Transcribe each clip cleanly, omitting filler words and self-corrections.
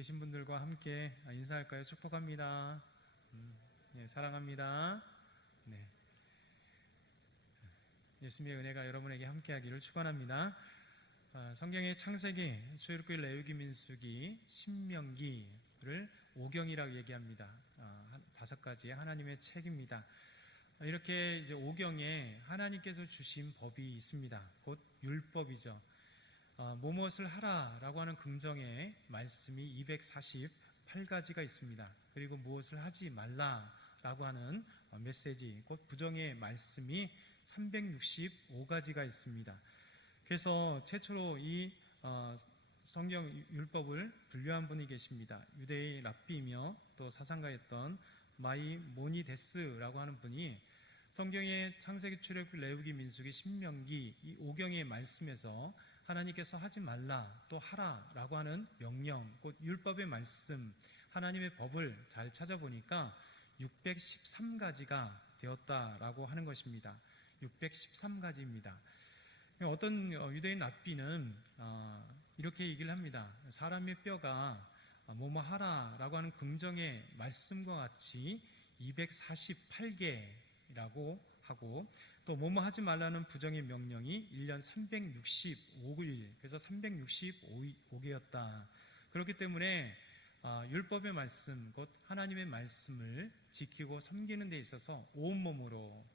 계신 분들과 함께 인사할까요? 축복합니다. 예, 사랑합니다. 네, 예수님의 은혜가 여러분에게 함께하기를 축원합니다. 성경의 창세기, 출애굽기, 레위기, 민수기, 신명기를 오경이라고 얘기합니다. 5가지의 하나님의 책입니다. 이렇게 이제 오경에 하나님께서 주신 법이 있습니다. 곧 율법이죠. 무엇을 하라라고 하는 긍정의 말씀이 248가지가 있습니다. 그리고 무엇을 하지 말라라고 하는 메시지, 곧 부정의 말씀이 365가지가 있습니다. 그래서 최초로 이 성경 율법을 분류한 분이 계십니다. 유대의 랍비이며 또 사상가였던 마이모니데스라고 하는 분이 성경의 창세기, 출애굽기, 레위기, 민수기, 신명기 이 오경의 말씀에서 하나님께서 하지 말라 또 하라라고 하는 명령, 곧 율법의 말씀, 하나님의 법을 잘 찾아보니까 613가지가 되었다라고 하는 것입니다. 613가지입니다. 어떤 유대인 랍비는 이렇게 얘기를 합니다. 사람의 뼈가 뭐뭐 하라라고 하는 긍정의 말씀과 같이 248개라고 하고, 또 뭐뭐 하지 말라는 부정의 명령이 1년 365일, 그래서 365개였다. 그렇기 때문에 율법의 말씀, 곧 하나님의 말씀을 지키고 섬기는 데 있어서 온몸으로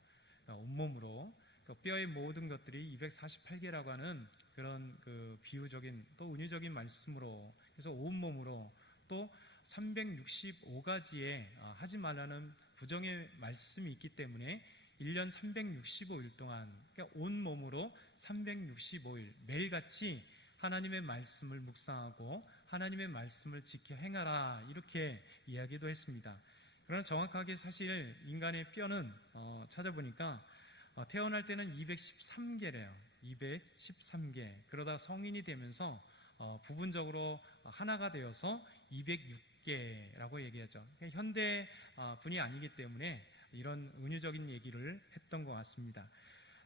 뼈의 모든 것들이 248개라고 하는 그런 비유적인 또 은유적인 말씀으로, 그래서 온몸으로, 또 365가지의 하지 말라는 부정의 말씀이 있기 때문에 1년 365일 동안, 그러니까 온몸으로 365일 매일같이 하나님의 말씀을 묵상하고 하나님의 말씀을 지켜 행하라, 이렇게 이야기도 했습니다. 그러나 정확하게 사실 인간의 뼈는 찾아보니까 태어날 때는 213개래요. 213개. 그러다 성인이 되면서 부분적으로 하나가 되어서 206개라고 얘기하죠. 현대 분이 아니기 때문에 이런 은유적인 얘기를 했던 것 같습니다.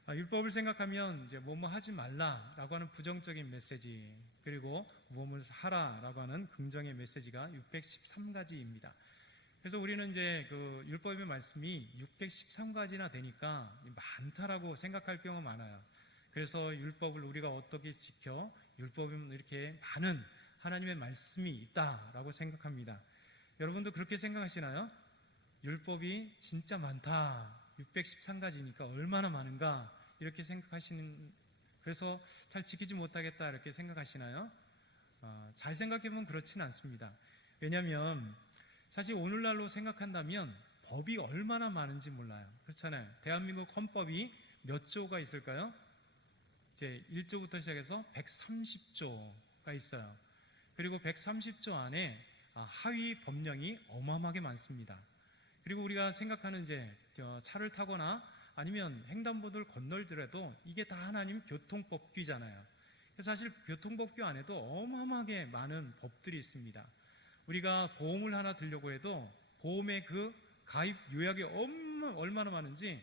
율법을 생각하면 이제 뭐뭐 하지 말라라고 하는 부정적인 메시지, 그리고 뭐뭐 하라라고 하는 긍정의 메시지가 613가지입니다. 그래서 우리는 이제 그 율법의 말씀이 613가지나 되니까 많다라고 생각할 경우가 많아요. 그래서 율법을 우리가 어떻게 지켜, 율법은 이렇게 많은 하나님의 말씀이 있다라고 생각합니다. 여러분도 그렇게 생각하시나요? 율법이 진짜 많다, 613가지니까 얼마나 많은가, 이렇게 생각하시는, 그래서 잘 지키지 못하겠다 이렇게 생각하시나요? 잘 생각해보면 그렇지는 않습니다. 왜냐하면 사실 오늘날로 생각한다면 법이 얼마나 많은지 몰라요. 그렇잖아요. 대한민국 헌법이 몇 조가 있을까요? 이제 1조부터 시작해서 130조가 있어요. 그리고 130조 안에 하위 법령이 어마어마하게 많습니다. 그리고 우리가 생각하는 이제 차를 타거나 아니면 횡단보도를 건널더라도 이게 다 하나님 교통법규잖아요. 그래서 사실 교통법규 안에도 어마어마하게 많은 법들이 있습니다. 우리가 보험을 하나 들려고 해도 보험의 그 가입 요약이 얼마나 많은지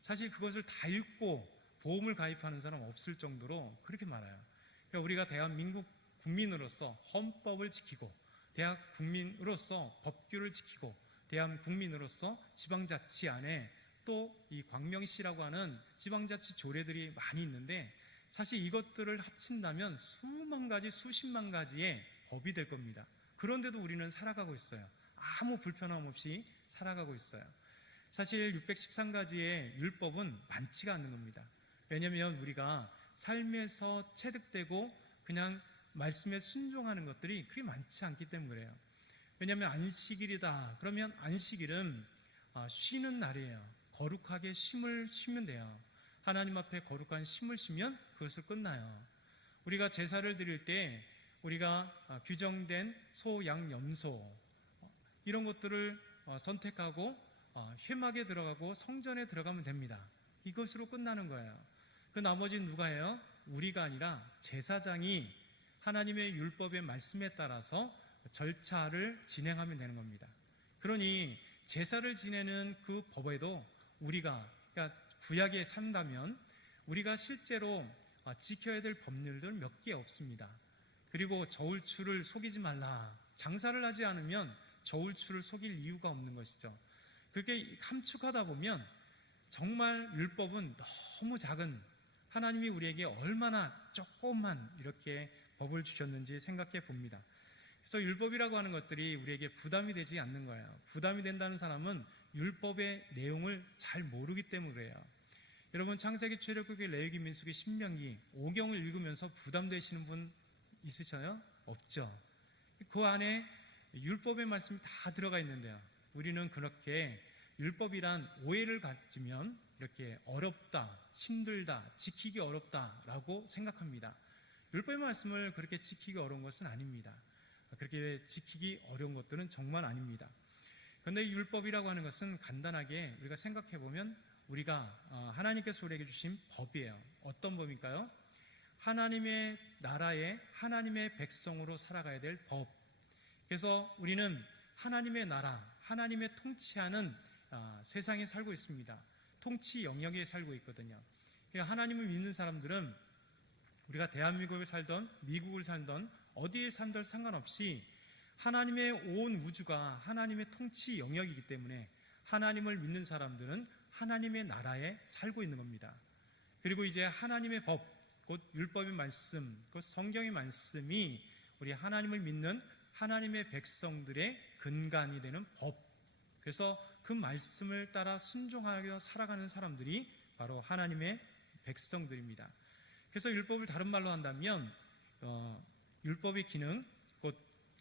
사실 그것을 다 읽고 보험을 가입하는 사람 없을 정도로 그렇게 많아요. 그러니까 우리가 대한민국 국민으로서 헌법을 지키고, 대한 국민으로서 법규를 지키고, 대한 국민으로서 지방자치 안에 또 이 광명시라고 하는 지방자치 조례들이 많이 있는데, 사실 이것들을 합친다면 수만 가지, 수십만 가지의 법이 될 겁니다. 그런데도 우리는 살아가고 있어요. 아무 불편함 없이 살아가고 있어요. 사실 613가지의 율법은 많지가 않는 겁니다. 왜냐하면 우리가 삶에서 체득되고 그냥 말씀에 순종하는 것들이 그리 많지 않기 때문에 그래요. 왜냐하면 안식일이다 그러면 안식일은 쉬는 날이에요. 거룩하게 쉼을 쉬면 돼요. 하나님 앞에 거룩한 쉼을 쉬면 그것을 끝나요. 우리가 제사를 드릴 때 우리가 규정된 소, 양, 염소 이런 것들을 선택하고 회막에 들어가고 성전에 들어가면 됩니다. 이것으로 끝나는 거예요. 그 나머지는 누가 해요? 우리가 아니라 제사장이 하나님의 율법의 말씀에 따라서 절차를 진행하면 되는 겁니다. 그러니 제사를 지내는 그 법에도 우리가, 그러니까 구약에 산다면 우리가 실제로 지켜야 될 법률들 몇 개 없습니다. 그리고 저울추를 속이지 말라, 장사를 하지 않으면 저울추를 속일 이유가 없는 것이죠. 그렇게 함축하다 보면 정말 율법은 너무 작은, 하나님이 우리에게 얼마나 조금만 이렇게 법을 주셨는지 생각해 봅니다. 그래서 율법이라고 하는 것들이 우리에게 부담이 되지 않는 거예요. 부담이 된다는 사람은 율법의 내용을 잘 모르기 때문에 그래요. 여러분, 창세기, 출애굽기, 레위기, 민수기, 신명기 5경을 읽으면서 부담되시는 분 있으셔요? 없죠. 그 안에 율법의 말씀이 다 들어가 있는데요, 우리는 그렇게 율법이란 오해를 가지면 이렇게 어렵다, 힘들다, 지키기 어렵다라고 생각합니다. 율법의 말씀을 그렇게 지키기 어려운 것은 아닙니다. 그렇게 지키기 어려운 것들은 정말 아닙니다. 그런데 율법이라고 하는 것은 간단하게 우리가 생각해 보면 우리가 하나님께서 우리에게 주신 법이에요. 어떤 법일까요? 하나님의 나라에 하나님의 백성으로 살아가야 될 법. 그래서 우리는 하나님의 나라, 하나님의 통치하는 세상에 살고 있습니다. 통치 영역에 살고 있거든요. 그러니까 하나님을 믿는 사람들은 우리가 대한민국을 살던 미국을 살던 어디에 산들 상관없이 하나님의 온 우주가 하나님의 통치 영역이기 때문에 하나님을 믿는 사람들은 하나님의 나라에 살고 있는 겁니다. 그리고 이제 하나님의 법, 곧 율법의 말씀, 곧 성경의 말씀이 우리 하나님을 믿는 하나님의 백성들의 근간이 되는 법. 그래서 그 말씀을 따라 순종하여 살아가는 사람들이 바로 하나님의 백성들입니다. 그래서 율법을 다른 말로 한다면 율법의 기능, 곧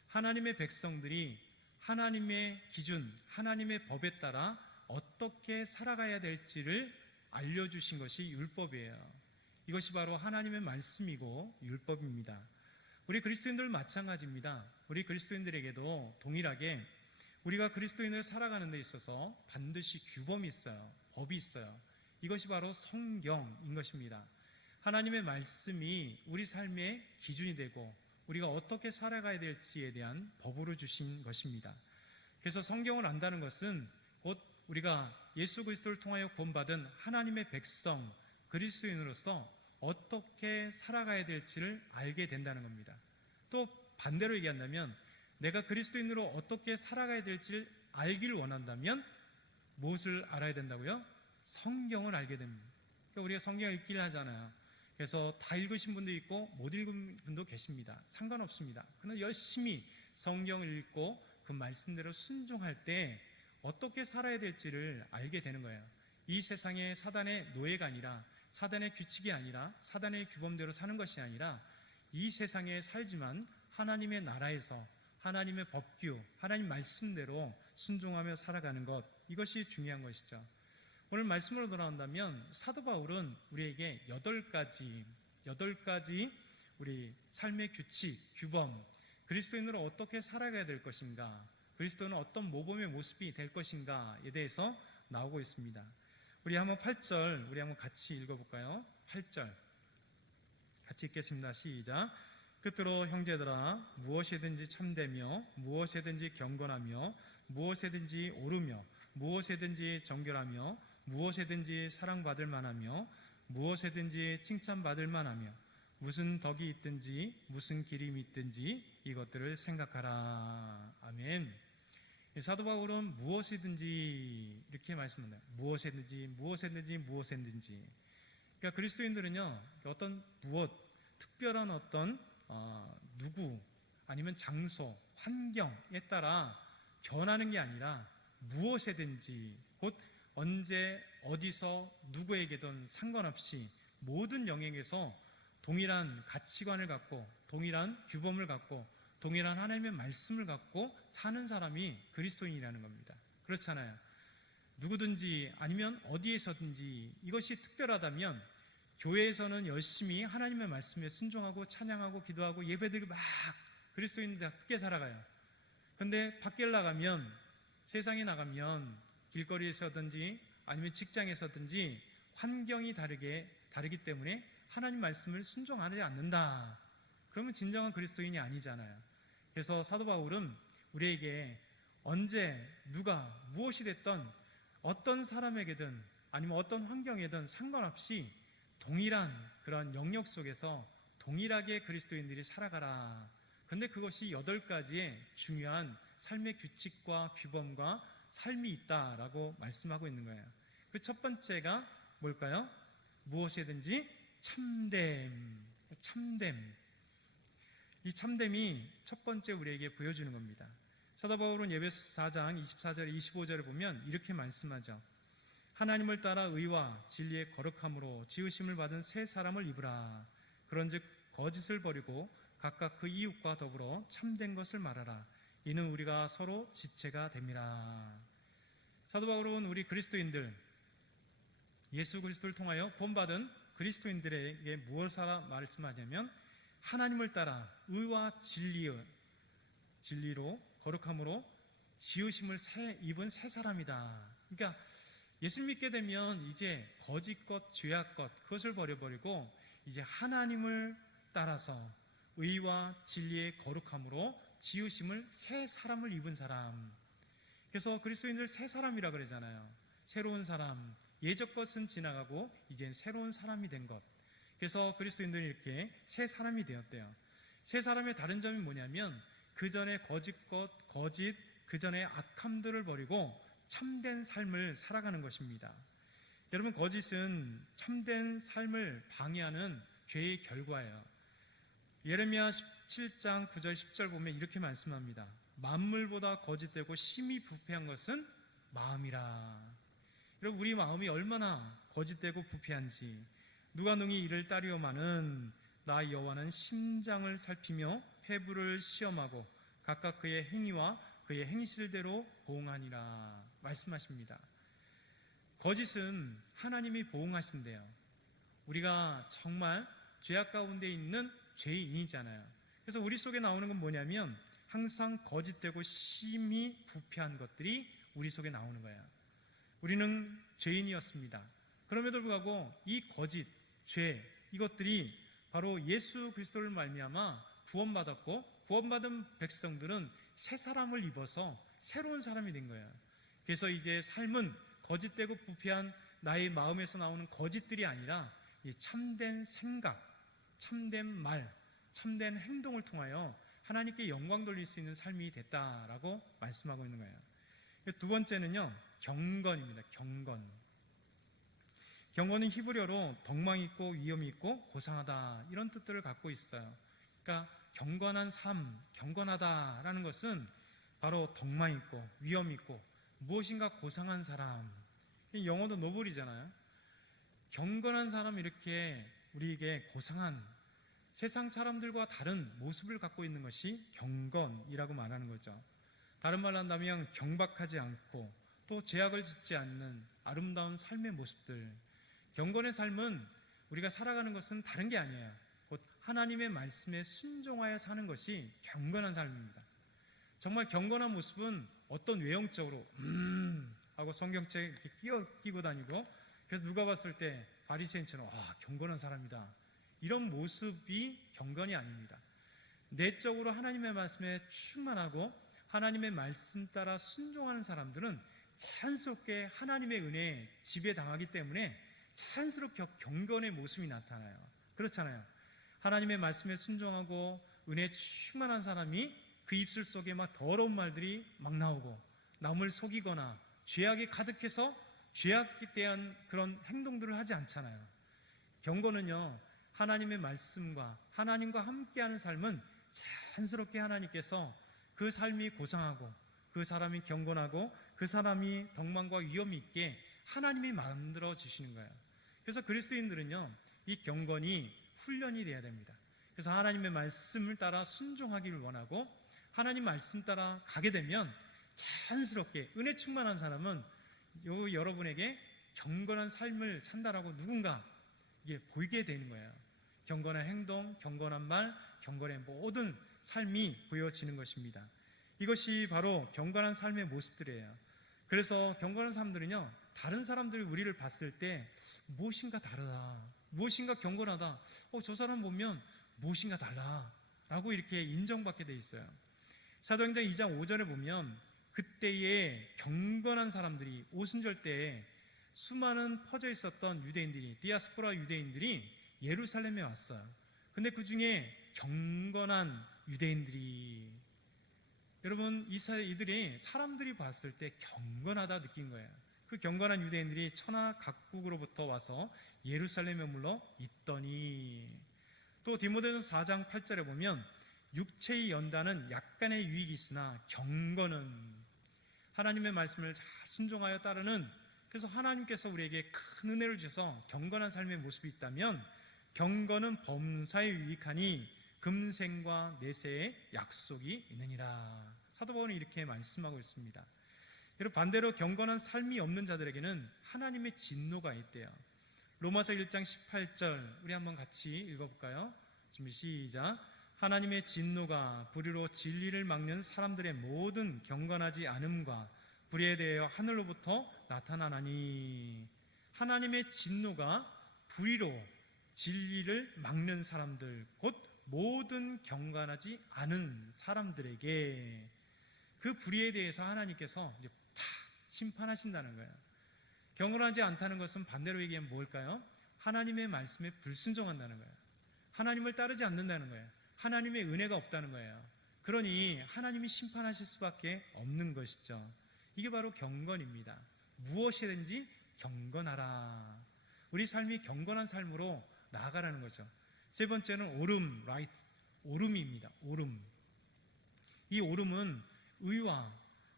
하나님의 백성들이 하나님의 기준, 하나님의 법에 따라 어떻게 살아가야 될지를 알려주신 것이 율법이에요. 이것이 바로 하나님의 말씀이고 율법입니다. 우리 그리스도인들 마찬가지입니다. 우리 그리스도인들에게도 동일하게 우리가 그리스도인을 살아가는 데 있어서 반드시 규범이 있어요. 법이 있어요. 이것이 바로 성경인 것입니다. 하나님의 말씀이 우리 삶의 기준이 되고 우리가 어떻게 살아가야 될지에 대한 법으로 주신 것입니다. 그래서 성경을 안다는 것은 곧 우리가 예수 그리스도를 통하여 구원받은 하나님의 백성, 그리스도인으로서 어떻게 살아가야 될지를 알게 된다는 겁니다. 또 반대로 얘기한다면 내가 그리스도인으로 어떻게 살아가야 될지를 알기를 원한다면 무엇을 알아야 된다고요? 성경을 알게 됩니다. 그러니까 우리가 성경을 읽기를 하잖아요. 그래서 다 읽으신 분도 있고 못 읽은 분도 계십니다. 상관없습니다. 그러나 열심히 성경을 읽고 그 말씀대로 순종할 때 어떻게 살아야 될지를 알게 되는 거예요. 이 세상에 사단의 노예가 아니라, 사단의 규칙이 아니라, 사단의 규범대로 사는 것이 아니라 이 세상에 살지만 하나님의 나라에서 하나님의 법규, 하나님 말씀대로 순종하며 살아가는 것, 이것이 중요한 것이죠. 오늘 말씀으로 돌아온다면 사도 바울은 우리에게 8가지 우리 삶의 규칙, 규범, 그리스도인으로 어떻게 살아가야 될 것인가, 그리스도는 어떤 모범의 모습이 될 것인가에 대해서 나오고 있습니다. 우리 한번 8절 우리 한번 같이 읽어볼까요? 8절 같이 읽겠습니다. 시작. 끝으로 형제들아, 무엇이든지 참되며 무엇이든지 경건하며 무엇이든지 옳으며 무엇이든지 정결하며 무엇이든지 사랑받을 만하며 무엇이든지 칭찬받을 만하며 무슨 덕이 있든지 무슨 기림이 있든지 이것들을 생각하라. 아멘. 사도 바울은 무엇이든지 이렇게 말씀합니다. 무엇이든지 무엇이든지 무엇이든지. 그러니까 그리스도인들은요, 어떤 무엇, 특별한 어떤 누구 아니면 장소, 환경에 따라 변하는 게 아니라 무엇이든지, 곧 언제 어디서 누구에게든 상관없이 모든 영역에서 동일한 가치관을 갖고 동일한 규범을 갖고 동일한 하나님의 말씀을 갖고 사는 사람이 그리스도인이라는 겁니다. 그렇잖아요. 누구든지 아니면 어디에서든지 이것이 특별하다면 교회에서는 열심히 하나님의 말씀에 순종하고 찬양하고 기도하고 예배드리고 막 그리스도인답게 살아가요. 그런데 밖에 나가면, 세상에 나가면 길거리에서든지 아니면 직장에서든지 환경이 다르기 때문에 하나님 말씀을 순종하지 않는다. 그러면 진정한 그리스도인이 아니잖아요. 그래서 사도 바울은 우리에게 언제 누가 무엇이 됐던 어떤 사람에게든 아니면 어떤 환경에든 상관없이 동일한 그런 영역 속에서 동일하게 그리스도인들이 살아가라. 그런데 그것이 8가지의 중요한 삶의 규칙과 규범과 삶이 있다라고 말씀하고 있는 거예요. 그 첫 번째가 뭘까요? 무엇이든지 참됨. 이 참됨이 첫 번째 우리에게 보여주는 겁니다. 사도 바울은 에베소 4장 24절 25절을 보면 이렇게 말씀하죠. 하나님을 따라 의와 진리의 거룩함으로 지으심을 받은 새 사람을 입으라. 그런즉 거짓을 버리고 각각 그 이웃과 더불어 참된 것을 말하라. 이는 우리가 서로 지체가 됨이라. 사도 바울은 우리 그리스도인들, 예수 그리스도를 통하여 구원받은 그리스도인들에게 무엇을 말씀하냐면 하나님을 따라 의와 진리로 거룩함으로 지으심을 입은 새 사람이다. 그러니까 예수 믿게 되면 이제 거짓것, 죄악것 그것을 버려버리고 이제 하나님을 따라서 의와 진리의 거룩함으로 지으심을 새 사람을 입은 사람. 그래서 그리스도인들 새 사람이라 그러잖아요. 새로운 사람, 예적 것은 지나가고 이제 새로운 사람이 된 것. 그래서 그리스도인들이 이렇게 새 사람이 되었대요. 새 사람의 다른 점이 뭐냐면 그 전에 거짓, 그 전에 악함들을 버리고 참된 삶을 살아가는 것입니다. 여러분, 거짓은 참된 삶을 방해하는 죄의 결과예요. 예레미야 17장 9절 10절 보면 이렇게 말씀합니다. 만물보다 거짓되고 심히 부패한 것은 마음이라. 여러분, 우리 마음이 얼마나 거짓되고 부패한지 누가 능히 이를 따르오마는 나 여호와는 심장을 살피며 회부를 시험하고 각각 그의 행위와 그의 행실대로 보응하니라 말씀하십니다. 거짓은 하나님이 보응하신대요. 우리가 정말 죄악 가운데 있는 죄인이잖아요. 그래서 우리 속에 나오는 건 뭐냐면 항상 거짓되고 심히 부패한 것들이 우리 속에 나오는 거예요. 우리는 죄인이었습니다. 그럼에도 불구하고 이 거짓, 죄, 이것들이 바로 예수 그리스도를 말미암아 구원받았고 구원받은 백성들은 새 사람을 입어서 새로운 사람이 된 거예요. 그래서 이제 삶은 거짓되고 부패한 나의 마음에서 나오는 거짓들이 아니라 이 참된 생각, 참된 말, 참된 행동을 통하여 하나님께 영광 돌릴 수 있는 삶이 됐다라고 말씀하고 있는 거예요. 두 번째는요, 경건입니다. 경건은 히브리어로 덕망 있고 위엄이 있고 고상하다 이런 뜻들을 갖고 있어요. 그러니까 경건한 삶, 경건하다라는 것은 바로 덕망 있고 위엄 있고 무엇인가 고상한 사람. 영어도 노블이잖아요. 경건한 사람, 이렇게 우리에게 고상한 세상 사람들과 다른 모습을 갖고 있는 것이 경건이라고 말하는 거죠. 다른 말로 한다면 경박하지 않고 또 제약을 짓지 않는 아름다운 삶의 모습들. 경건의 삶은 우리가 살아가는 것은 다른 게 아니에요. 곧 하나님의 말씀에 순종하여 사는 것이 경건한 삶입니다. 정말 경건한 모습은 어떤 외형적으로 하고 성경책 이렇게 끼고 다니고 그래서 누가 봤을 때 바리새인처럼 경건한 사람이다, 이런 모습이 경건이 아닙니다. 내적으로 하나님의 말씀에 충만하고 하나님의 말씀 따라 순종하는 사람들은 자연스럽게 하나님의 은혜에 지배당하기 때문에 자연스럽게 경건의 모습이 나타나요. 그렇잖아요. 하나님의 말씀에 순종하고 은혜에 충만한 사람이 그 입술 속에 막 더러운 말들이 막 나오고 남을 속이거나 죄악이 가득해서 죄악에 대한 그런 행동들을 하지 않잖아요. 경건은요, 하나님의 말씀과 하나님과 함께하는 삶은 자연스럽게 하나님께서 그 삶이 고상하고 그 사람이 경건하고 그 사람이 덕망과 위엄이 있게 하나님이 만들어 주시는 거예요. 그래서 그리스도인들은요, 이 경건이 훈련이 돼야 됩니다. 그래서 하나님의 말씀을 따라 순종하기를 원하고 하나님 말씀 따라 가게 되면 자연스럽게 은혜 충만한 사람은 여러분에게 경건한 삶을 산다라고 누군가 이게 보이게 되는 거예요. 경건한 행동, 경건한 말, 경건의 모든 삶이 보여지는 것입니다. 이것이 바로 경건한 삶의 모습들이에요. 그래서 경건한 사람들은요, 다른 사람들이 우리를 봤을 때 무엇인가 다르다, 무엇인가 경건하다, 저 사람 보면 무엇인가 달라 라고 이렇게 인정받게 돼 있어요. 사도행전 2장 5절에 보면 그때의 경건한 사람들이 오순절 때에 수많은 퍼져 있었던 유대인들이, 디아스포라 유대인들이 예루살렘에 왔어요. 근데 그 중에 경건한 유대인들이, 여러분 이들이 사람들이 봤을 때 경건하다 느낀 거예요. 그 경건한 유대인들이 천하 각국으로부터 와서 예루살렘에 머물러 있더니, 또 디모데전서 4장 8절에 보면 육체의 연단은 약간의 유익이 있으나 경건은, 하나님의 말씀을 잘 순종하여 따르는, 그래서 하나님께서 우리에게 큰 은혜를 주셔서 경건한 삶의 모습이 있다면 경건은 범사에 유익하니 금생과 내세의 약속이 있느니라. 사도 바울은 이렇게 말씀하고 있습니다. 여러분, 반대로 경건한 삶이 없는 자들에게는 하나님의 진노가 있대요. 로마서 1장 18절 우리 한번 같이 읽어볼까요? 준비 시작. 하나님의 진노가 불의로 진리를 막는 사람들의 모든 경건하지 않음과 불의에 대하여 하늘로부터 나타나나니, 하나님의 진노가 불의로 진리를 막는 사람들, 곧 모든 경건하지 않은 사람들에게 그 불의에 대해서 하나님께서 이제 다 심판하신다는 거예요. 경건하지 않다는 것은 반대로 얘기하면 뭘까요? 하나님의 말씀에 불순종한다는 거예요. 하나님을 따르지 않는다는 거예요. 하나님의 은혜가 없다는 거예요. 그러니 하나님이 심판하실 수밖에 없는 것이죠. 이게 바로 경건입니다. 무엇이든지 경건하라. 우리 삶이 경건한 삶으로 나아가라는 거죠. 세 번째는 오름, right, 오름입니다. 오름. 이 오름은 의와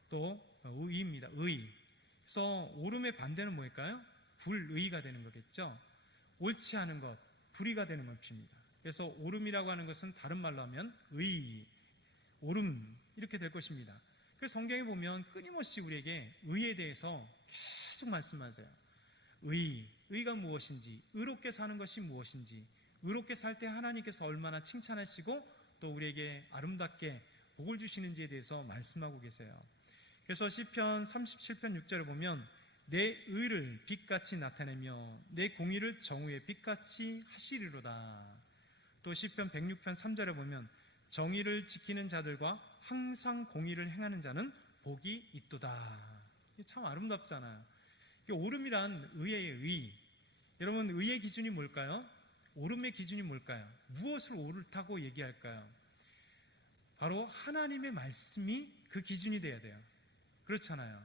또 의입니다. 의. 그래서 오름의 반대는 뭘까요? 불의가 되는 거겠죠. 옳지 않은 것, 불의가 되는 것입니다. 그래서 오름이라고 하는 것은 다른 말로 하면 의, 오름 이렇게 될 것입니다. 그래서 성경에 보면 끊임없이 우리에게 의에 대해서 계속 말씀하세요. 의가 무엇인지, 의롭게 사는 것이 무엇인지, 의롭게 살 때 하나님께서 얼마나 칭찬하시고 또 우리에게 아름답게 복을 주시는지에 대해서 말씀하고 계세요. 그래서 시편 37편 6절에 보면 내 의를 빛같이 나타내며 내 공의를 정오의 빛같이 하시리로다. 또 시편 106편 3절에 보면 정의를 지키는 자들과 항상 공의를 행하는 자는 복이 있도다. 이게 참 아름답잖아요. 이게 오름이란 의의 의. 여러분, 의의 기준이 뭘까요? 오름의 기준이 뭘까요? 무엇을 옳다고 얘기할까요? 바로 하나님의 말씀이 그 기준이 돼야 돼요. 그렇잖아요.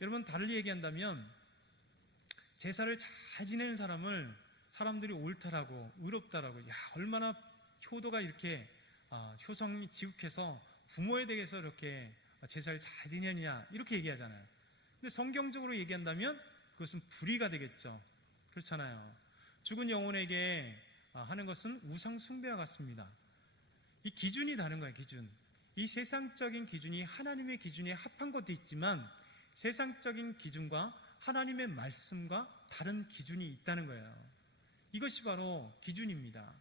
여러분, 달리 얘기한다면 제사를 잘 지내는 사람을 사람들이 옳다라고, 의롭다라고, 야, 얼마나 효도가 이렇게 효성이 지극해서 부모에 대해서 이렇게 제사를 잘 지내느냐 이렇게 얘기하잖아요. 근데 성경적으로 얘기한다면 그것은 불의가 되겠죠. 그렇잖아요. 죽은 영혼에게 하는 것은 우상 숭배와 같습니다. 이 기준이 다른 거예요. 기준. 이 세상적인 기준이 하나님의 기준에 합한 것도 있지만 세상적인 기준과 하나님의 말씀과 다른 기준이 있다는 거예요. 이것이 바로 기준입니다.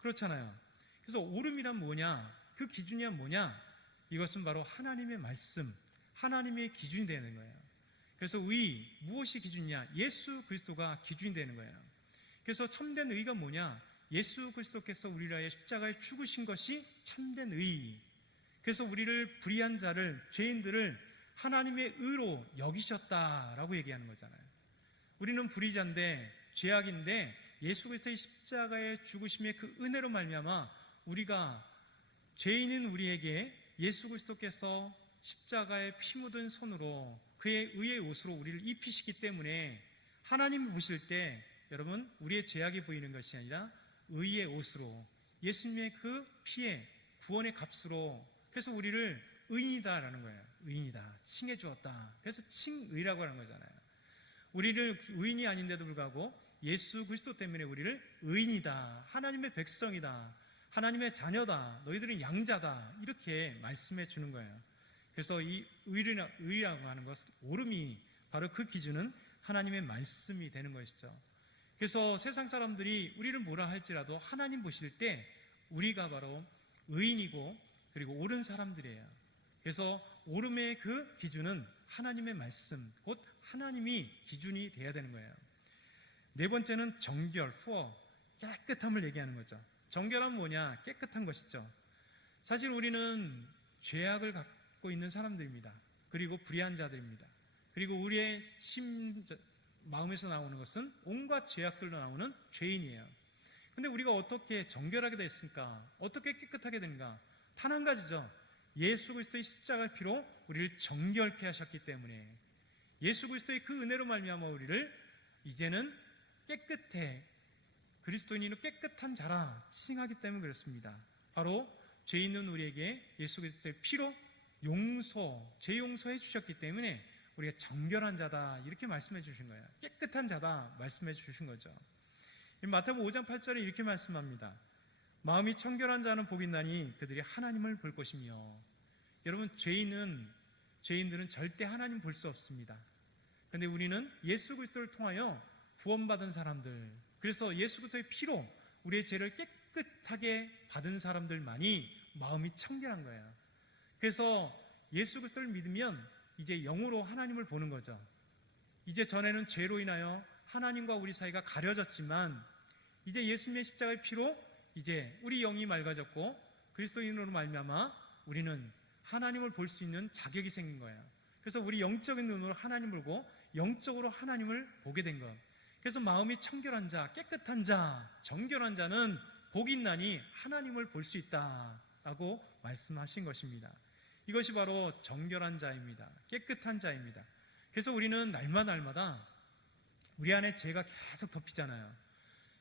그렇잖아요. 그래서 오름이란 뭐냐? 그 기준이 뭐냐? 이것은 바로 하나님의 말씀, 하나님의 기준이 되는 거예요. 그래서 무엇이 기준이냐? 예수 그리스도가 기준이 되는 거예요. 그래서 참된 의가 뭐냐? 예수 그리스도께서 우리를 위하여 십자가에 죽으신 것이 참된 의. 그래서 우리를 불의한 자를, 죄인들을 하나님의 의로 여기셨다라고 얘기하는 거잖아요. 우리는 불의자인데, 죄악인데 예수 그리스도의 십자가에 죽으심의 그 은혜로 말미암아 우리가, 죄인인 우리에게 예수 그리스도께서 십자가에 피 묻은 손으로 그의 의의 옷으로 우리를 입히시기 때문에 하나님을 보실 때 여러분, 우리의 죄악이 보이는 것이 아니라 의의 옷으로 예수님의 그 피에 구원의 값으로, 그래서 우리를 의인이다라는 거예요. 의인이다, 칭해 주었다. 그래서 칭의라고 하는 거잖아요. 우리를 의인이 아닌데도 불구하고 예수 그리스도 때문에 우리를 의인이다, 하나님의 백성이다, 하나님의 자녀다, 너희들은 양자다, 이렇게 말씀해 주는 거예요. 그래서 이 의라고 하는 것, 오름이 바로 그 기준은 하나님의 말씀이 되는 것이죠. 그래서 세상 사람들이 우리를 뭐라 할지라도 하나님 보실 때 우리가 바로 의인이고 그리고 옳은 사람들이에요. 그래서 오름의 그 기준은 하나님의 말씀, 곧 하나님이 기준이 돼야 되는 거예요. 네 번째는 정결, 깨끗함을 얘기하는 거죠. 정결함은 뭐냐? 깨끗한 것이죠. 사실 우리는 죄악을 갖고 있는 사람들입니다. 그리고 불의한 자들입니다. 그리고 우리의 마음에서 나오는 것은 온갖 죄악들로 나오는 죄인이에요. 근데 우리가 어떻게 정결하게 됐을까? 어떻게 깨끗하게 된가? 단 한 가지죠. 예수 그리스도의 십자가 피로 우리를 정결케 하셨기 때문에, 예수 그리스도의 그 은혜로 말미암아 우리를 이제는 깨끗해, 그리스도인으로 깨끗한 자라 칭하기 때문에 그렇습니다. 바로 죄 있는 우리에게 예수 그리스도의 피로 죄 용서해 주셨기 때문에 우리가 정결한 자다 이렇게 말씀해 주신 거예요. 깨끗한 자다 말씀해 주신 거죠. 마태복음 5장 8절에 이렇게 말씀합니다. 마음이 청결한 자는 복이 있나니 그들이 하나님을 볼 것이며. 여러분, 죄인들은 절대 하나님 볼 수 없습니다. 그런데 우리는 예수 그리스도를 통하여 구원받은 사람들, 그래서 예수 그리스도의 피로 우리의 죄를 깨끗하게 받은 사람들만이 마음이 청결한 거예요. 그래서 예수 그리스도를 믿으면 이제 영으로 하나님을 보는 거죠. 이제 전에는 죄로 인하여 하나님과 우리 사이가 가려졌지만 이제 예수님의 십자가의 피로 이제 우리 영이 맑아졌고 그리스도인으로 말미암아 우리는 하나님을 볼 수 있는 자격이 생긴 거예요. 그래서 우리 영적인 눈으로 하나님을 보고 영적으로 하나님을 보게 된 것. 그래서 마음이 청결한 자, 깨끗한 자, 정결한 자는 복이 있나니 하나님을 볼 수 있다라고 말씀하신 것입니다. 이것이 바로 정결한 자입니다. 깨끗한 자입니다. 그래서 우리는 날마다 우리 안에 죄가 계속 덮이잖아요.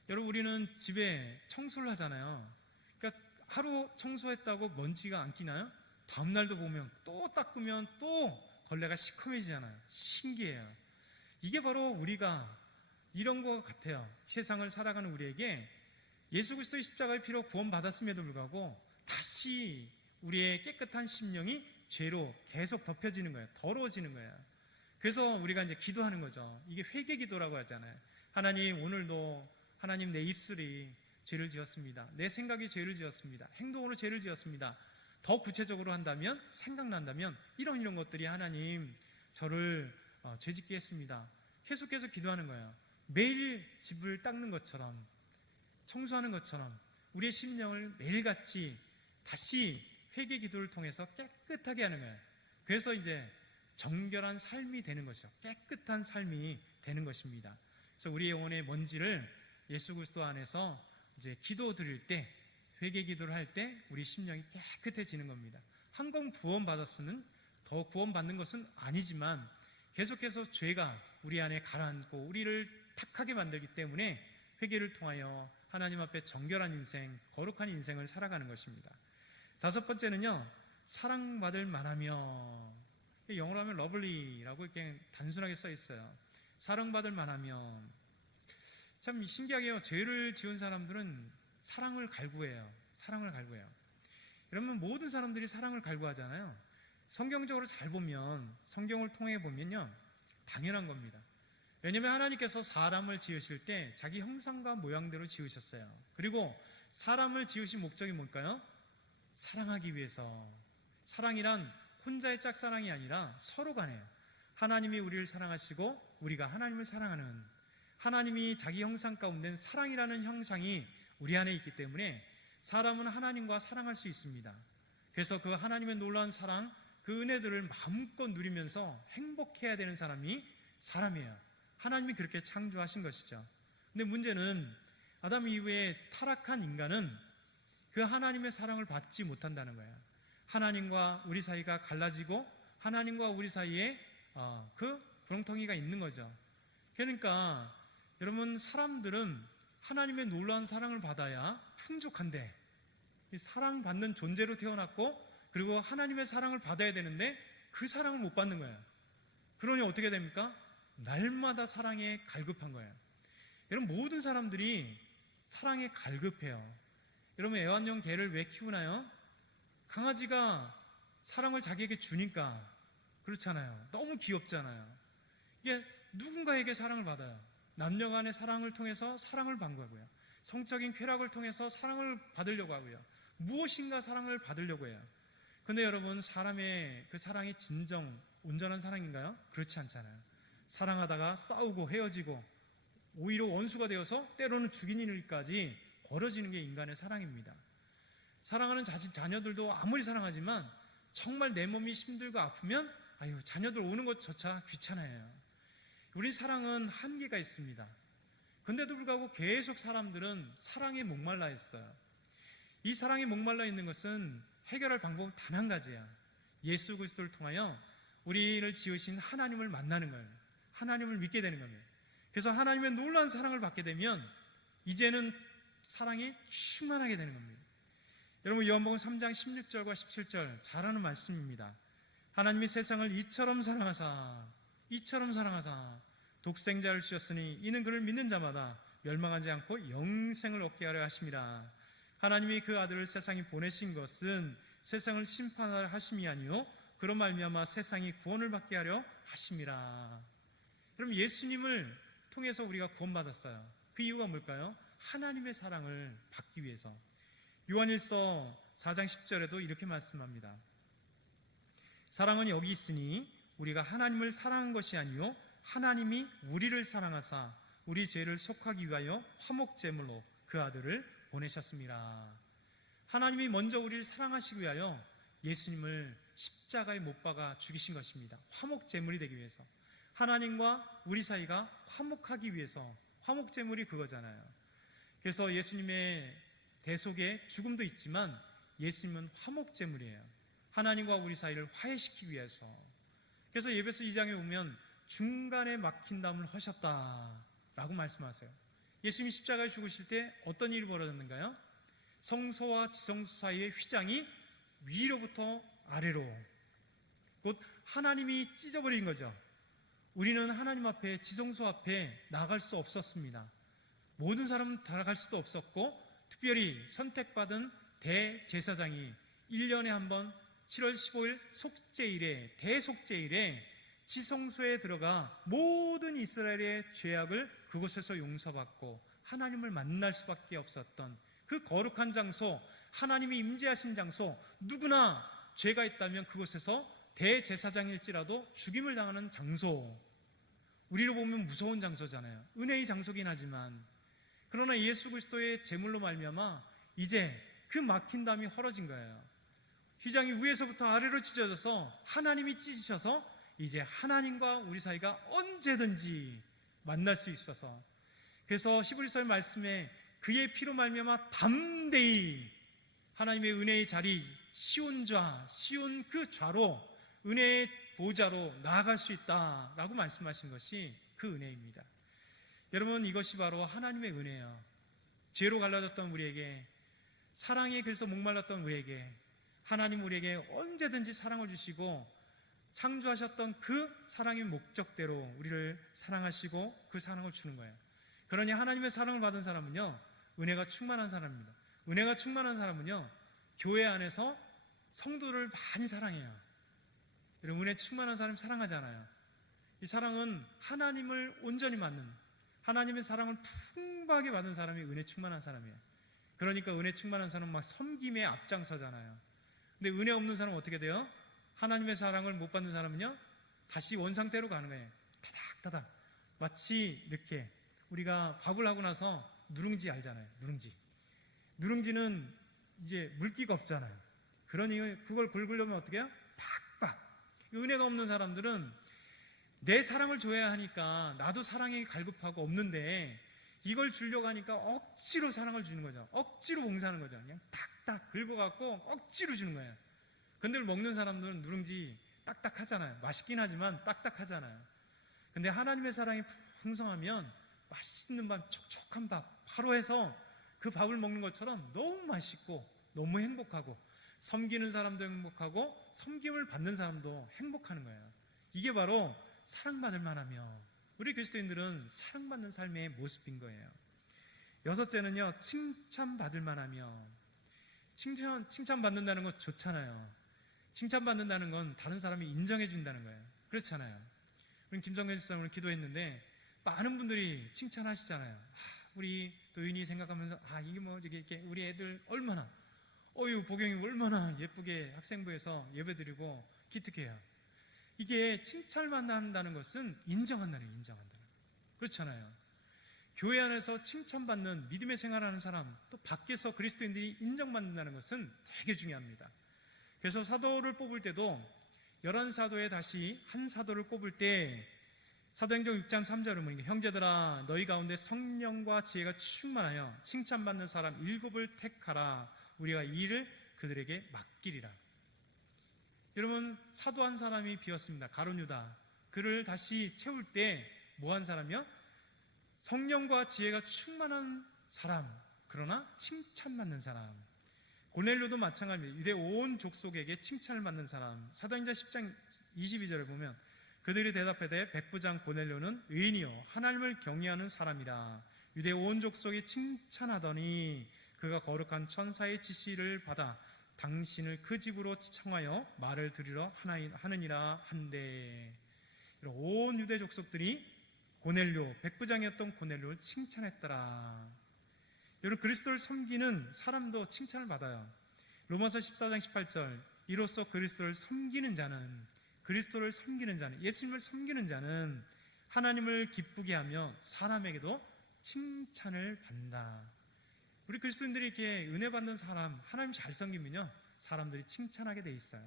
여러분, 우리는 집에 청소를 하잖아요. 그러니까 하루 청소했다고 먼지가 안 끼나요? 다음날도 보면 또 닦으면 또 걸레가 시커매지잖아요. 신기해요. 이게 바로 우리가 이런 것 같아요. 세상을 살아가는 우리에게 예수 그리스도의 십자가의 피로 구원받았음에도 불구하고 다시 우리의 깨끗한 심령이 죄로 계속 덮여지는 거예요. 더러워지는 거예요. 그래서 우리가 이제 기도하는 거죠. 이게 회개 기도라고 하잖아요. 하나님, 오늘도 하나님, 내 입술이 죄를 지었습니다. 내 생각이 죄를 지었습니다. 행동으로 죄를 지었습니다. 더 구체적으로 한다면, 생각난다면 이런 것들이 하나님 저를 죄짓게 했습니다. 계속해서 기도하는 거예요. 매일 집을 닦는 것처럼, 청소하는 것처럼 우리의 심령을 매일같이 다시 회개 기도를 통해서 깨끗하게 하는 거예요. 그래서 이제 정결한 삶이 되는 것이죠. 깨끗한 삶이 되는 것입니다. 그래서 우리의 영혼의 먼지를 예수 그리스도 안에서 이제 기도 드릴 때, 회개 기도를 할 때 우리 심령이 깨끗해지는 겁니다. 한 번 구원받았으면 더 구원받는 것은 아니지만 계속해서 죄가 우리 안에 가라앉고 우리를 탁하게 만들기 때문에 회개를 통하여 하나님 앞에 정결한 인생, 거룩한 인생을 살아가는 것입니다. 다섯 번째는요, 사랑받을 만하며. 영어로 하면 lovely라고 이렇게 단순하게 써 있어요. 사랑받을 만하며. 참 신기하게요. 죄를 지은 사람들은 사랑을 갈구해요. 사랑을 갈구해요. 여러분, 모든 사람들이 사랑을 갈구하잖아요. 성경적으로 잘 보면, 성경을 통해 보면요, 당연한 겁니다. 왜냐하면 하나님께서 사람을 지으실 때 자기 형상과 모양대로 지으셨어요. 그리고 사람을 지으신 목적이 뭘까요? 사랑하기 위해서. 사랑이란 혼자의 짝사랑이 아니라 서로 간에요. 하나님이 우리를 사랑하시고 우리가 하나님을 사랑하는, 하나님이 자기 형상 가운데 사랑이라는 형상이 우리 안에 있기 때문에 사람은 하나님과 사랑할 수 있습니다. 그래서 그 하나님의 놀라운 사랑, 그 은혜들을 마음껏 누리면서 행복해야 되는 사람이 사람이에요. 하나님이 그렇게 창조하신 것이죠. 근데 문제는 아담 이후에 타락한 인간은 그 하나님의 사랑을 받지 못한다는 거예요. 하나님과 우리 사이가 갈라지고 하나님과 우리 사이에 그 구렁텅이가 있는 거죠. 그러니까 여러분, 사람들은 하나님의 놀라운 사랑을 받아야 풍족한데, 사랑받는 존재로 태어났고 그리고 하나님의 사랑을 받아야 되는데 그 사랑을 못 받는 거예요. 그러니 어떻게 됩니까? 날마다 사랑에 갈급한 거예요. 여러분, 모든 사람들이 사랑에 갈급해요. 여러분, 애완용 개를 왜 키우나요? 강아지가 사랑을 자기에게 주니까 그렇잖아요. 너무 귀엽잖아요. 이게 누군가에게 사랑을 받아요. 남녀 간의 사랑을 통해서 사랑을 받는 거고요. 성적인 쾌락을 통해서 사랑을 받으려고 하고요. 무엇인가 사랑을 받으려고 해요. 그런데 여러분, 사람의 그 사랑이 진정 온전한 사랑인가요? 그렇지 않잖아요. 사랑하다가 싸우고 헤어지고 오히려 원수가 되어서 때로는 죽이는 일까지 벌어지는 게 인간의 사랑입니다. 사랑하는 자녀들도 아무리 사랑하지만 정말 내 몸이 힘들고 아프면 자녀들 오는 것조차 귀찮아해요. 우리 사랑은 한계가 있습니다. 그런데도 불구하고 계속 사람들은 사랑에 목말라 있어요. 이 사랑에 목말라 있는 것은 해결할 방법은 단 한 가지야. 예수 그리스도를 통하여 우리를 지으신 하나님을 만나는 거예요. 하나님을 믿게 되는 겁니다. 그래서 하나님의 놀라운 사랑을 받게 되면 이제는 사랑이 충만하게 되는 겁니다. 여러분, 요한복음 3장 16절과 17절 잘 아는 말씀입니다. 하나님이 세상을 이처럼 사랑하사 독생자를 주셨으니 이는 그를 믿는 자마다 멸망하지 않고 영생을 얻게 하려 하심이라. 하나님이 그 아들을 세상에 보내신 것은 세상을 심판하려 하심이 아니요 그로 말미암아 세상이 구원을 받게 하려 하심이라. 그럼 예수님을 통해서 우리가 구원받았어요. 그 이유가 뭘까요? 하나님의 사랑을 받기 위해서. 요한일서 4장 10절에도 이렇게 말씀합니다. 사랑은 여기 있으니 우리가 하나님을 사랑한 것이 아니요 하나님이 우리를 사랑하사 우리 죄를 속하기 위하여 화목제물로 그 아들을 보내셨습니다. 하나님이 먼저 우리를 사랑하시기 위하여 예수님을 십자가에 못 박아 죽이신 것입니다. 화목제물이 되기 위해서. 하나님과 우리 사이가 화목하기 위해서. 화목제물이 그거잖아요. 그래서 예수님의 대속의 죽음도 있지만 예수님은 화목제물이에요. 하나님과 우리 사이를 화해시키기 위해서. 그래서 에베소 2장에 보면 중간에 막힌 담을 허셨다라고 말씀하세요. 예수님이 십자가에 죽으실 때 어떤 일이 벌어졌는가요? 성소와 지성소 사이의 휘장이 위로부터 아래로, 곧 하나님이 찢어버린 거죠. 우리는 하나님 앞에, 지성소 앞에 나갈 수 없었습니다. 모든 사람은 나갈 수도 없었고, 특별히 선택받은 대제사장이 1년에 한 번 7월 15일 속죄일에, 대속죄일에 지성소에 들어가 모든 이스라엘의 죄악을 그곳에서 용서받고 하나님을 만날 수밖에 없었던 그 거룩한 장소, 하나님이 임재하신 장소, 누구나 죄가 있다면 그곳에서 대제사장일지라도 죽임을 당하는 장소, 우리로 보면 무서운 장소잖아요. 은혜의 장소긴 하지만, 그러나 예수 그리스도의 제물로 말미암아 이제 그 막힌 담이 헐어진 거예요. 휘장이 위에서부터 아래로 찢어져서 하나님이 찢으셔서 이제 하나님과 우리 사이가 언제든지 만날 수 있어서, 그래서 히브리서의 말씀에 그의 피로 말미암아 담대히 하나님의 은혜의 자리, 시온 그 좌로, 은혜의 보좌로 나아갈 수 있다라고 말씀하신 것이 그 은혜입니다. 여러분, 이것이 바로 하나님의 은혜예요. 죄로 갈라졌던 우리에게, 사랑에 그래서 목말랐던 우리에게 하나님 우리에게 언제든지 사랑을 주시고 창조하셨던 그 사랑의 목적대로 우리를 사랑하시고 그 사랑을 주는 거예요. 그러니 하나님의 사랑을 받은 사람은요, 은혜가 충만한 사람입니다. 은혜가 충만한 사람은요, 교회 안에서 성도를 많이 사랑해요. 여러분, 은혜 충만한 사람 사랑하잖아요. 이 사랑은 하나님을 온전히 받는, 하나님의 사랑을 풍부하게 받은 사람이 은혜 충만한 사람이에요. 그러니까 은혜 충만한 사람은 막 섬김에 앞장서잖아요. 근데 은혜 없는 사람은 어떻게 돼요? 하나님의 사랑을 못 받는 사람은요, 다시 원상태로 가는 거예요. 타닥타닥. 마치 이렇게 우리가 밥을 하고 나서 누룽지 알잖아요. 누룽지는 이제 물기가 없잖아요. 그러니 그걸 긁으려면 어떻게 해요? 팍팍. 은혜가 없는 사람들은 내 사랑을 줘야 하니까 나도 사랑이 갈급하고 없는데 이걸 주려고 하니까 억지로 사랑을 주는 거죠. 억지로 봉사하는 거죠. 그냥 탁탁 긁어갖고 억지로 주는 거예요. 근데 먹는 사람들은 누룽지 딱딱하잖아요. 맛있긴 하지만 딱딱하잖아요. 근데 하나님의 사랑이 풍성하면 맛있는 밥, 촉촉한 밥 바로 해서 그 밥을 먹는 것처럼 너무 맛있고 너무 행복하고, 섬기는 사람도 행복하고 섬김을 받는 사람도 행복하는 거예요. 이게 바로 사랑받을 만하며, 우리 그리스도인들은 사랑받는 삶의 모습인 거예요. 여섯째는요, 칭찬받을 만하며. 칭찬받는다는 건 좋잖아요. 칭찬받는다는 건 다른 사람이 인정해 준다는 거예요. 그렇잖아요. 우리 김성근 집사님 오늘 기도했는데 많은 분들이 칭찬하시잖아요. 우리 도윤이 생각하면서 이게 뭐 이렇게 우리 애들 얼마나, 보경이 얼마나 예쁘게 학생부에서 예배드리고 기특해요. 이게 칭찬을 만난다는 것은 인정한다는 거예요. 인정한다는. 그렇잖아요. 교회 안에서 칭찬받는 믿음의 생활하는 사람, 또 밖에서 그리스도인들이 인정받는다는 것은 되게 중요합니다. 그래서 사도를 뽑을 때도 11사도에 다시 한 사도를 뽑을 때 사도행전 6장 3절을 보니까, 형제들아 너희 가운데 성령과 지혜가 충만하여 칭찬받는 사람 7을 택하라. 우리가 이 일을 그들에게 맡기리라. 여러분, 사도 한 사람이 비었습니다. 가룟 유다. 그를 다시 채울 때 뭐 한 사람이요? 성령과 지혜가 충만한 사람, 그러나 칭찬받는 사람. 고넬료도 마찬가지입니다. 유대 온 족속에게 칭찬을 받는 사람. 사도행전 10장 22절에 보면 그들이 대답하되 백부장 고넬료는 의인이요 하나님을 경외하는 사람이라. 유대 온 족속이 칭찬하더니 그가 거룩한 천사의 지시를 받아 당신을 그 집으로 청하여 말을 들으러 하느니라 한데. 온 유대 족속들이 고넬료, 백부장이었던 고넬료를 칭찬했더라. 여러분, 그리스도를 섬기는 사람도 칭찬을 받아요. 로마서 14장 18절, 이로써 그리스도를 섬기는 자는, 예수님을 섬기는 자는 하나님을 기쁘게 하며 사람에게도 칭찬을 받는다. 우리 그리스도인들이 이렇게 은혜 받는 사람, 하나님 잘 섬기면요, 사람들이 칭찬하게 돼 있어요.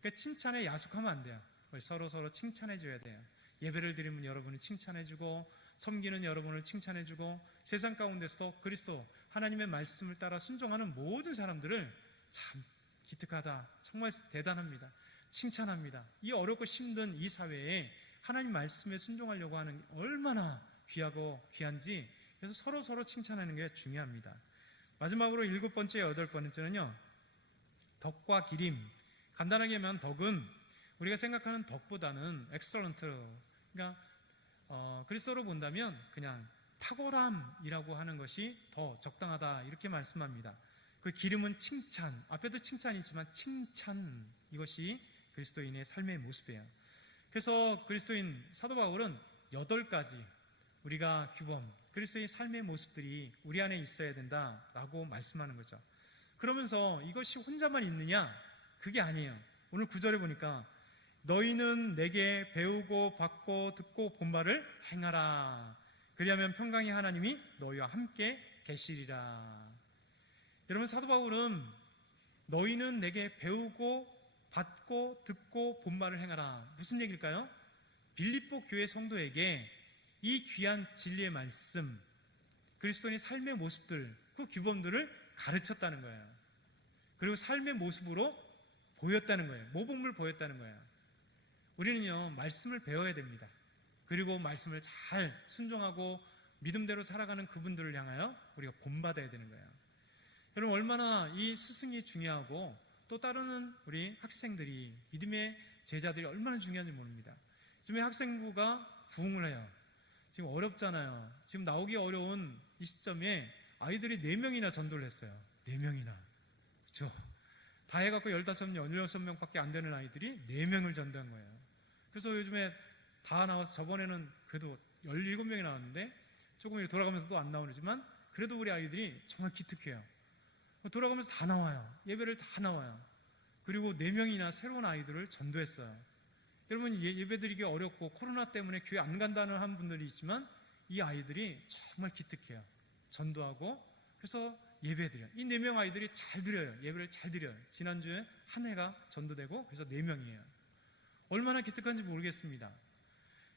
그러니까 칭찬에 야속하면 안 돼요. 서로 칭찬해 줘야 돼요. 예배를 드리면 여러분을 칭찬해주고, 섬기는 여러분을 칭찬해주고, 세상 가운데서도 그리스도 하나님의 말씀을 따라 순종하는 모든 사람들을 참 기특하다, 정말 대단합니다, 칭찬합니다. 이 어렵고 힘든 이 사회에 하나님 말씀에 순종하려고 하는 게 얼마나 귀하고 귀한지, 그래서 서로 칭찬하는 게 중요합니다. 마지막으로 7번째, 8번째는요, 덕과 기림. 간단하게 하면 덕은 우리가 생각하는 덕보다는 excellent, 그러니까 그리스도로 본다면 그냥 탁월함이라고 하는 것이 더 적당하다, 이렇게 말씀합니다. 그 기름은 칭찬, 앞에도 칭찬이지만 칭찬, 이것이 그리스도인의 삶의 모습이에요. 그래서 그리스도인 사도 바울은 8가지 우리가 규범, 그리스도의 삶의 모습들이 우리 안에 있어야 된다라고 말씀하는 거죠. 그러면서 이것이 혼자만 있느냐? 그게 아니에요. 오늘 9절에 보니까 너희는 내게 배우고 받고 듣고 본 바를 행하라. 그리하면 평강의 하나님이 너희와 함께 계시리라. 여러분, 사도 바울은 너희는 내게 배우고 받고 듣고 본 바를 행하라. 무슨 얘기일까요? 빌립보 교회 성도에게 이 귀한 진리의 말씀, 그리스도인의 삶의 모습들, 그 규범들을 가르쳤다는 거예요. 그리고 삶의 모습으로 보였다는 거예요. 모범을 보였다는 거예요. 우리는요, 말씀을 배워야 됩니다. 그리고 말씀을 잘 순종하고 믿음대로 살아가는 그분들을 향하여 우리가 본받아야 되는 거예요. 여러분, 얼마나 이 스승이 중요하고 또 따르는 우리 학생들이, 믿음의 제자들이 얼마나 중요한지 모릅니다. 요즘에 학생부가 부흥을 해요. 지금 어렵잖아요. 지금 나오기 어려운 이 시점에 아이들이 4명이나 전도를 했어요. 4명이나. 그렇죠? 다 해갖고 15명, 16명밖에 안 되는 아이들이 4명을 전도한 거예요. 그래서 요즘에 다 나와서, 저번에는 그래도 17명이 나왔는데 조금 이렇게 돌아가면서 또 안 나오지만 그래도 우리 아이들이 정말 기특해요. 돌아가면서 다 나와요. 예배를 다 나와요. 그리고 4명이나 새로운 아이들을 전도했어요. 여러분, 예배 드리기 어렵고 코로나 때문에 교회 안 간다는 한 분들이 있지만 이 아이들이 정말 기특해요. 전도하고, 그래서 예배 드려요. 이 4명 아이들이 잘 드려요. 예배를 잘 드려요. 지난주에 한 해가 전도되고, 그래서 4명이에요. 얼마나 기특한지 모르겠습니다.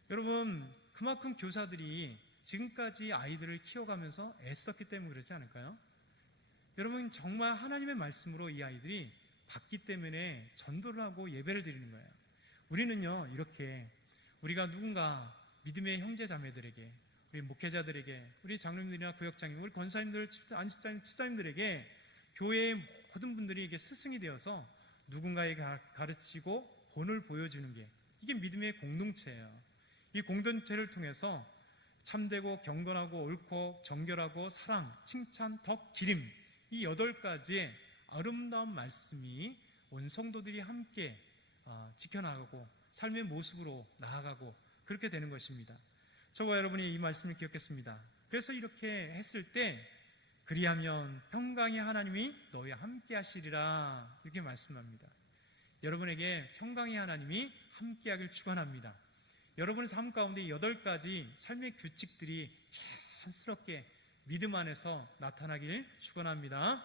여러분, 그만큼 교사들이 지금까지 아이들을 키워가면서 애썼기 때문에 그러지 않을까요? 여러분, 정말 하나님의 말씀으로 이 아이들이 받기 때문에 전도를 하고 예배를 드리는 거예요. 우리는요, 이렇게 우리가 누군가 믿음의 형제 자매들에게, 우리 목회자들에게, 우리 장로님들이나 구역장님, 우리 권사님들, 안수장님, 집사님들에게, 교회의 모든 분들이 이게 스승이 되어서 누군가에게 가르치고 본을 보여주는 게, 이게 믿음의 공동체예요. 이 공동체를 통해서 참되고 경건하고 옳고 정결하고 사랑, 칭찬, 덕, 기림, 이 8가지의 아름다운 말씀이 온 성도들이 함께 지켜나가고 삶의 모습으로 나아가고 그렇게 되는 것입니다. 저와 여러분이 이 말씀을 기억했습니다. 그래서 이렇게 했을 때 그리하면 평강의 하나님이 너희와 함께 하시리라, 이렇게 말씀합니다. 여러분에게 평강의 하나님이 함께하길 축원합니다. 여러분의 삶 가운데 8가지 삶의 규칙들이 자연스럽게 믿음 안에서 나타나길 축원합니다.